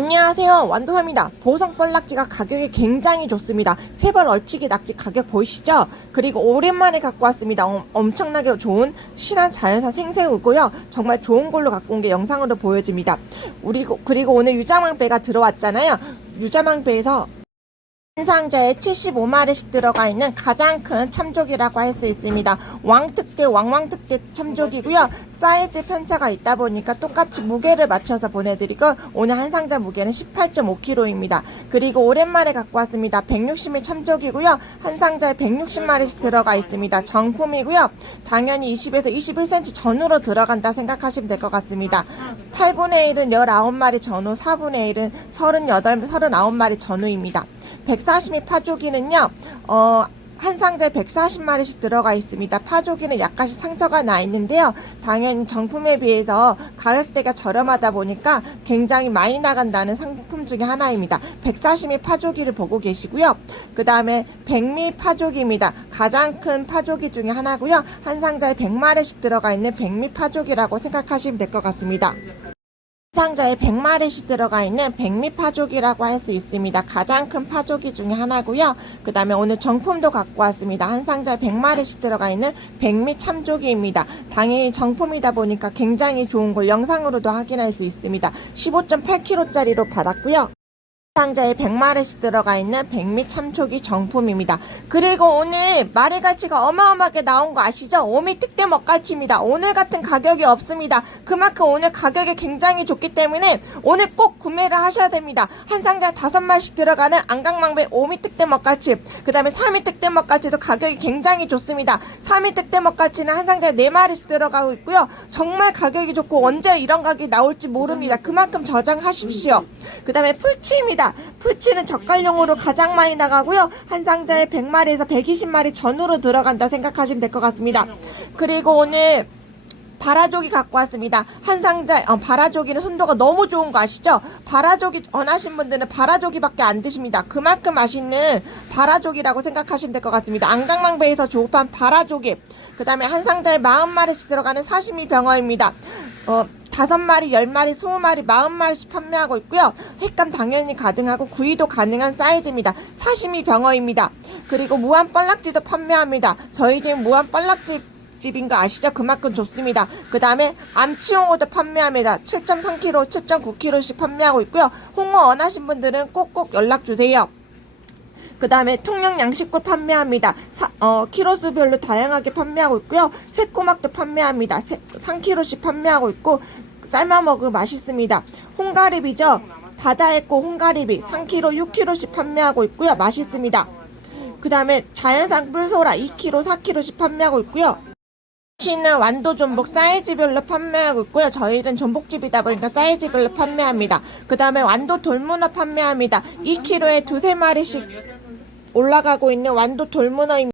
안녕하세요. 완도삼입니다. 보성뻘 낙지가 가격이 굉장히 좋습니다. 세벌 얼치기 낙지 가격 보이시죠? 그리고 오랜만에 갖고 왔습니다. 엄, 엄청나게 좋은 실한 자연산 생새우고요. 정말 좋은 걸로 갖고 온 게 영상으로 보여집니다. 그리고, 그리고 오늘 유자망배가 들어왔잖아요. 유자망배에서 한 상자에 75마리씩 들어가 있는 가장 큰 참조기라고 할 수 있습니다. 왕특대, 왕왕특대 참조기고요. 사이즈 편차가 있다 보니까 똑같이 무게를 맞춰서 보내드리고 오늘 한 상자 무게는 18.5kg입니다. 그리고 오랜만에 갖고 왔습니다. 160mm 참조기고요. 한 상자에 160마리씩 들어가 있습니다. 정품이고요. 당연히 20에서 21cm 전후로 들어간다 생각하시면 될 것 같습니다. 8분의 1은 19마리 전후, 4분의 1은 38, 39마리 전후입니다. 140미 파조기는요, 어, 한 상자에 140마리씩 들어가 있습니다. 파조기는 약간씩 상처가 나 있는데요. 당연히 정품에 비해서 가격대가 저렴하다 보니까 굉장히 많이 나간다는 상품 중에 하나입니다. 140미 파조기를 보고 계시고요. 그 다음에 100미 파조기입니다. 가장 큰 파조기 중에 하나고요. 한 상자에 100마리씩 들어가 있는 100미 파조기라고 생각하시면 될 것 같습니다. 상자에 100마리씩 들어가 있는 백미 파조기라고 할 수 있습니다. 가장 큰 파조기 중에 하나고요. 그 다음에 오늘 정품도 갖고 왔습니다. 한 상자에 100마리씩 들어가 있는 백미 참조기입니다. 당연히 정품이다 보니까 굉장히 좋은 걸 영상으로도 확인할 수 있습니다. 15.8kg짜리로 받았고요. 상자에 100마리씩 들어가 있는 백미 참초기 정품입니다. 그리고 오늘 말의 가치가 어마어마하게 나온 거 아시죠? 오미 특대 먹갈치입니다. 오늘 같은 가격이 없습니다. 그만큼 오늘 가격이 굉장히 좋기 때문에 오늘 꼭 구매를 하셔야 됩니다. 한 상자에 5마리씩 들어가는 안강망배 오미 특대 먹갈치 그 다음에 3위 특대 먹갈치도 가격이 굉장히 좋습니다. 3위 특대 먹갈치는 한 상자에 4마리씩 들어가고 있고요. 정말 가격이 좋고 언제 이런 가격이 나올지 모릅니다. 그만큼 저장하십시오. 그 다음에 풀치입니다. 풀치는 젓갈용으로 가장 많이 나가고요. 한 상자에 100마리에서 120마리 전후로 들어간다 생각하시면 될 것 같습니다. 그리고 오늘 바라조기 갖고 왔습니다. 한 상자, 어, 바라조기는 순도가 너무 좋은 거 아시죠? 바라조기 원하신 분들은 바라조기밖에 안 드십니다. 그만큼 맛있는 바라조기라고 생각하시면 될 것 같습니다. 안강망배에서 조업한 바라조기. 그 다음에 한 상자에 40마리씩 들어가는 사시미 병어입니다. 어, 다섯 마리, 열 마리, 스무 마리, 마흔 마리씩 판매하고 있고요. 횟감 당연히 가능하고 구이도 가능한 사이즈입니다. 사시미 병어입니다. 그리고 무한 뻘락지도 판매합니다. 저희 집 무한 뻘락지 집인 거 아시죠? 그만큼 좋습니다. 그 다음에 암치홍어도 판매합니다. 7.3kg, 7.9kg씩 판매하고 있고요. 홍어 원하신 분들은 꼭꼭 연락 주세요. 그 다음에 통영 양식골 판매합니다. 사, 어, 키로수별로 다양하게 판매하고 있고요. 새꼬막도 판매합니다. 세, 3kg씩 판매하고 있고, 삶아 먹으면 맛있습니다. 홍가리비죠? 바다의 꼬 홍가리비 3kg, 6kg씩 판매하고 있고요. 맛있습니다. 그 다음에 자연산 뿔소라 2kg, 4kg씩 판매하고 있고요. 시는 완도 전복 사이즈별로 판매하고 있고요. 저희는 전복집이다 보니까 사이즈별로 판매합니다. 그 다음에 완도 돌문어 판매합니다. 2kg에 두세 마리씩 올라가고 있는 완도 돌문어입니다.